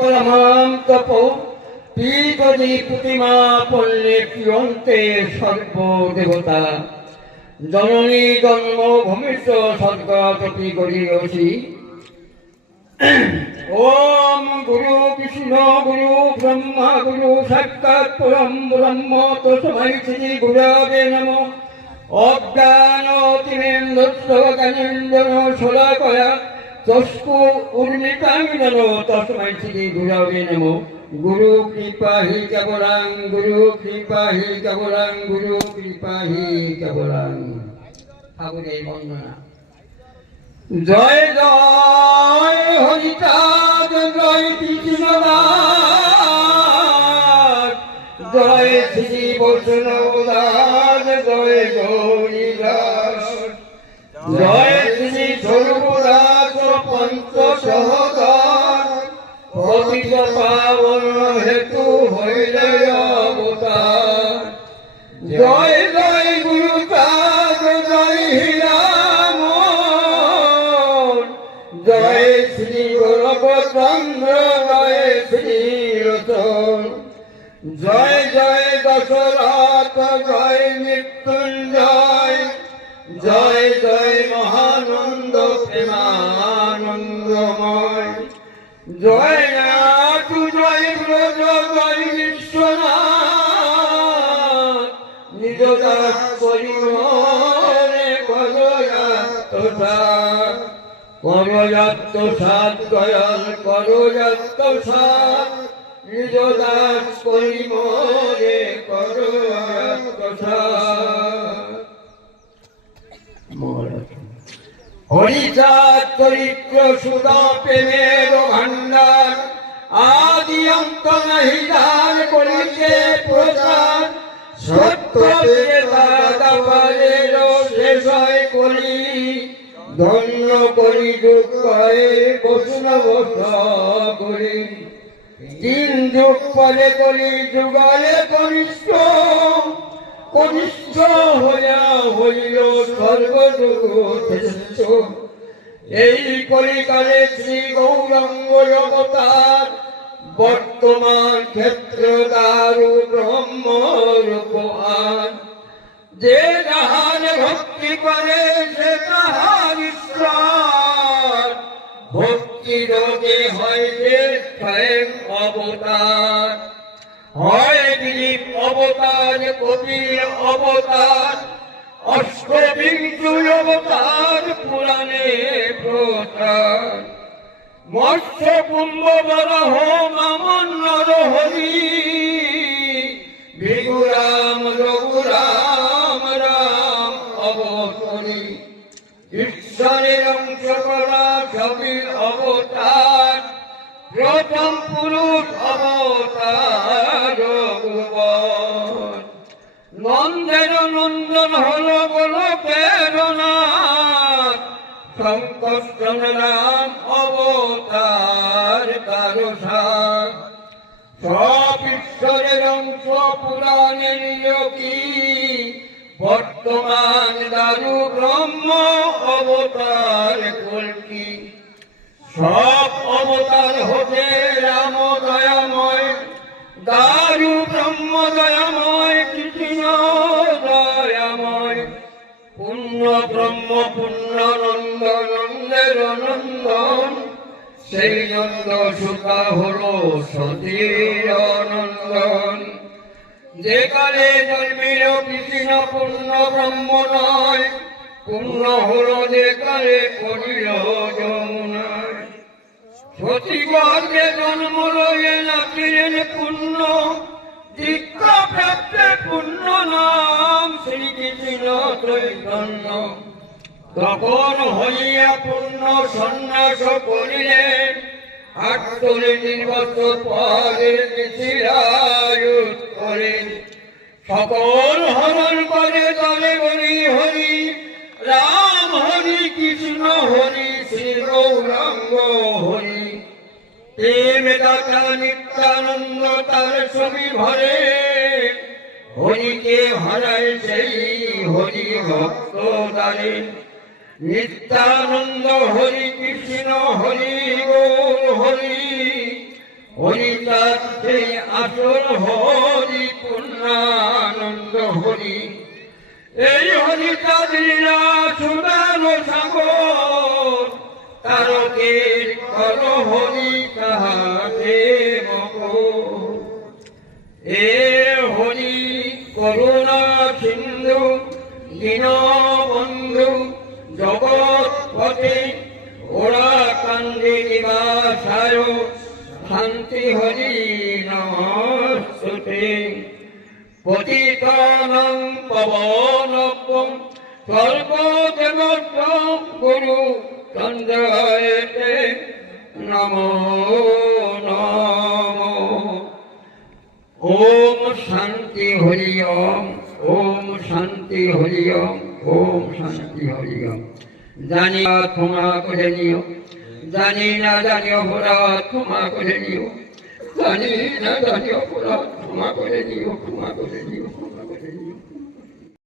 পরমাম তপ পীতজি প্রতিমা পল্লে প্রিয়ন্তে সর্বদেবতা জননী জন্মভূমিষ্ঠ স্বর্গতপি গরীয়সী। ওম গুরু কৃষ্ণ গুরু ব্রহ্মা গুরু সাক্ষাৎ পরম ব্রহ্ম তস্मै শ্রী গুরবে নমঃ। অজ্ঞানতিমিরন্ধস্য জ্ঞানাঞ্জনো শলাকয়া চক্ষু উন্মিলিতং তস্मै শ্রী গুরবে নমঃ। গুরু কৃপা হি কেবলাং গুরু কৃপা হি কেবলাং গুরু কৃপা হি কেবলাং। ঠাকুরের বন্দনা। জয় জয় হরিচাঁদ জয় কৃষ্ণদাস জয় শ্রী বৈষ্ণবদাস জয় গৌরীদাস জয় শ্রী স্বরূপদাস পঞ্চ সহদাস পতিত পাবন হেতু হইলে অবতার। জয় জয় গুরুচাঁদ জয় হীরাম জয় শ্রী গোলকচন্দ্র জয় শ্রী রতন জয় জয় দশরথ জয় মৃত্যুঞ্জয় জয় জয় মহানন্দ প্রেমানন্দময় জয় নাথ জয় ব্রজ জয় বিশ্বনাথ নিজ দাস পরিমরে করয়াত্মসাৎ করয়াত্মসাৎ দয়াল করয়াত্মসাৎ নিজ দাস পরিমরে করয়াত্মসাৎ। হরিচাঁদ চরিত্র সুধা প্রেমের ভান্ডার আদি অন্ত নাহি দান করিতে প্রচার সত্য দাদাবারের শেষ করি ধন্য করি যুগ করে বৈষ্ণব করি তিন যুগ পরে করি যুগলে কনিষ্ঠ কনিষ্ঠ হইয়া হইল সর্বযুগ শ্রেষ্ঠ। এই কলিকালে শ্রী গৌরাঙ্গ অবতার বর্তমান ক্ষেত্র দারু ব্রহ্ম রূপহার। যে যাহার ভক্তি করে সে তাহার ঈশ্বর ভক্তি যোগে হয় যে স্বয়ং অবতার। হয় দিলীপ অবতার কবির অবতার অষ্টবিংশু অবতার পুরাণে প্রচার। মৎস্য কুম্ভ বরাহ মামন নরহরি ভিগুরাম রঘুরাম রাম অবতরী। ঈশ্বরের অংশ করা ছবির অবতার প্রথম পুরুষ অবতার রঘুবর। নন্দের নন্দন হল গোলকের নাথ সংকর্ষণ রাম অবতার কারো সাথ। সব ঈশ্বরের অংশ পুরাণের যোগী বর্তমান দারু ব্রহ্ম অবতার কল্কি। সব অবতার হতে রাম দয়াময় দারু ব্রহ্ম দয়াময় কৃষ্ণ দয়াময়। পুণ্য ব্রহ্ম পুণ্য নন্দ নন্দের নন্দন সেই নন্দ সুতা হল সতীর নন্দন। যে কালে জন্মিল কৃষ্ণ পূর্ণ ব্রহ্ম নয় পূর্ণ হল যে কালে করিল যমুনায়। সতী গর্ভে জন্ম লয়ে নাচিলেন পুণ্য দীক্ষা প্রাপ্তে পুণ্য নাম শ্রীকৃষ্ণ চৈতন্য। তখন হইয়া পূর্ণ সন্ন্যাস করিলেন 48 বছর পরে চিরায়ুত করেন। সকল হরণ করে দলে হরি হরি রাম হরি কৃষ্ণ হরি শ্রী গৌরাঙ্গ হরি। প্রেম দাতা নিত্যানন্দ তার ছবি ভরে হরিকে হারায় সেই হরি ভক্ত দ্বারে। নিত্যানন্দ হরি কৃষ্ণ হরি গৌর হরি হরিতার সেই আসল হরি পূর্ণানন্দ হরি এই হরিতার লীলা সুদান সাগর তারকের কর হরি তাহাতে মকর এ হরি করুণা সিন্ধু দীনবন্ধু জগৎ পথে ওরা কান্দে নিবাসায় শান্তি হরি নমস্তুতে পতিতানাং পাবনব্যং সর্বদেবত্য গুরু তন্দ্রায়তে নমো নমো ওম শান্তি হরি ওম শান্তি হরি ওম শান্তি হরি জানি না ক্ষমা করে নিও জানি না জানি অপরাধ ক্ষমা করে নিও জানি না জানি অপরাধ ক্ষমা করে নিও ক্ষমা করে নিও ক্ষমা করে নিও